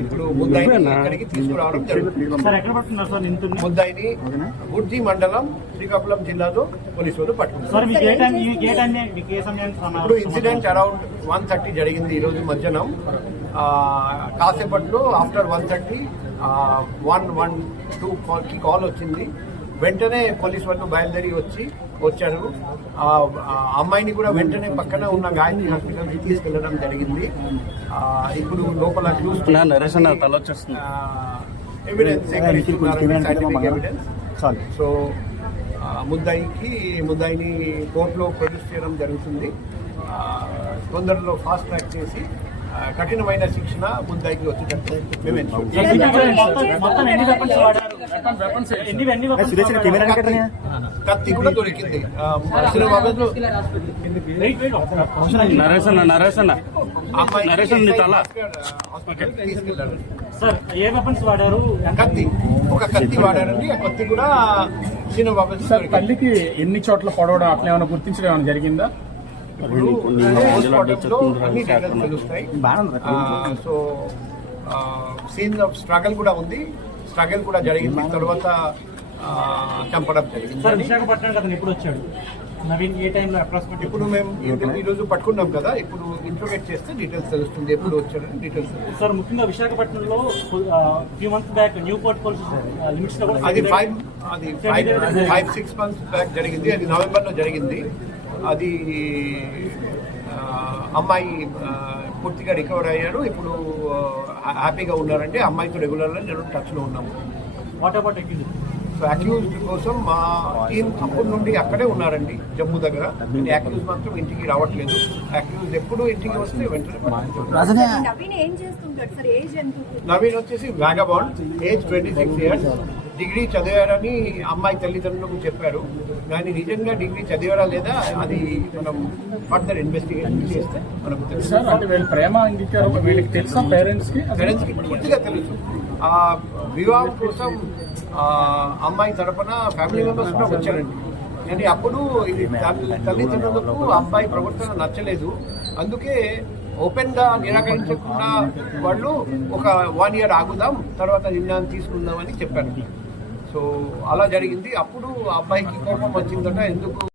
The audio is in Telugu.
ఇప్పుడు ముద్దాయిని ఇక్కడికి తీసుకురావడం జరుగుతుంది. సార్ ఎక్కడ పడుతున్నారు సార్? నింతుని ముద్దాయిని బుర్జి మండలం శ్రీకాకుళం జిల్లాలో పట్టుకున్నారు మీకు ఏ సమయానికి ఇప్పుడు సమాచారం? ఇన్సిడెంట్ అరౌండ్ వన్ థర్టీ జరిగింది ఈ రోజు మధ్యాహ్నం. ఆ, కాసేపట్లో after one thirty one one two కి కాల్ వచ్చింది. వెంటనే పోలీస్ వాళ్ళు బయలుదేరి వచ్చి వచ్చారు. ఆ అమ్మాయిని కూడా వెంటనే పక్కన ఉన్న గాయత్రి హాస్పిటల్కి తీసుకెళ్ళడం జరిగింది. ఆ, ఇప్పుడు లోపల చూస్తూ నా నరేష్ అన్న తల వచ్చేస్తుంది ఎవిడెన్స్ ఎవిడెన్స్ సో ముద్దాయికి ముద్దాయిని కోర్టులో ప్రొడ్యూస్ చేయడం జరుగుతుంది. ఆ, తొందరలో ఫాస్ట్ ట్రాక్ చేసి కఠినమైన శిక్షణ ముద్దాయికి వచ్చేటట్టు? కత్తి- కూడా దొరికింది. వాడారు? కత్తి. ఒక కత్తి వాడారండి. ఆ కత్తి కూడా సార్ తల్లికి ఎన్ని చోట్ల పొడవడం అట్లా ఏమైనా గుర్తించడం ఏమైనా జరిగిందా? సో సీన్ ఆఫ్ స్ట్రగల్ కూడా ఉంది. స్ట్రగల్ కూడా జరిగింది. తర్వాత ఆ, చంపడం జరిగింది. సార్ విశాఖపట్నం అతను ఎప్పుడు వచ్చాడు? నవీన్ ఏ టైంలో అప్రాక్సిమేట్ ఇప్పుడు మేము ఈ- రోజు పట్టుకున్నాం కదా ఇప్పుడు ఇంట్రోగేట్ చేస్తే డీటెయిల్స్ తెలుస్తుంది ఎప్పుడు వచ్చాడని డీటెయిల్స్ సార్ ముఖ్యంగా విశాఖపట్నంలో few months back new port police లిమిట్స్లో అది ఫైవ్ అది five five six months back జరిగింది అది నవంబర్లో జరిగింది. అది అమ్మాయి పూర్తిగా రికవర్ అయ్యారు. ఇప్పుడు హ్యాపీగా ఉన్నారంటే అమ్మాయితో రెగ్యులర్గా నేను టచ్లో ఉన్నాము. What about accuse so accused కోసం మా టీం అప్పటి నుండి అక్కడే ఉన్నారండి జమ్మూ దగ్గర. అక్యూజ్ మాత్రం ఇంటికి రావట్లేదు. అక్యూజ్ ఎప్పుడు ఇంటికి వస్తే వెంటనే పట్టుకుంటారు. నవీన్ ఏం చేస్తుంటాడు సార్? ఏజ్ ఎంత ఉంటుంది? నవీన్ వచ్చేసి vagabond age twenty six years degree చదివారని అమ్మాయి తల్లిదండ్రులకు చెప్పారు. కానీ నిజంగా డిగ్రీ చదివారా లేదా అది మనం ఫర్దర్ ఇన్వెస్టిగేషన్ చేస్తే మనకు తెలుసు ప్రేమ అంగీకారం వీళ్ళకి తెలుసా పేరెంట్స్కి? పేరెంట్స్కి పూర్తిగా తెలుసు. ఆ వివాహం కోసం అమ్మాయి తరపున ఫ్యామిలీ మెంబర్స్ కూడా వచ్చారండి. కానీ అప్పుడు ఇది తల్లి- తల్లిదండ్రులకు అబ్బాయి ప్రవర్తన నచ్చలేదు. అందుకే ఓపెన్గా నిరాకరించకుండా వాళ్ళు ఒక వన్ ఇయర్ ఆగుదాం తర్వాత నిర్ణయం తీసుకుందామని చెప్పారు. సో అలా జరిగింది. అప్పుడు ఆ అబ్బాయికి కోపం వచ్చిందట. ఎందుకు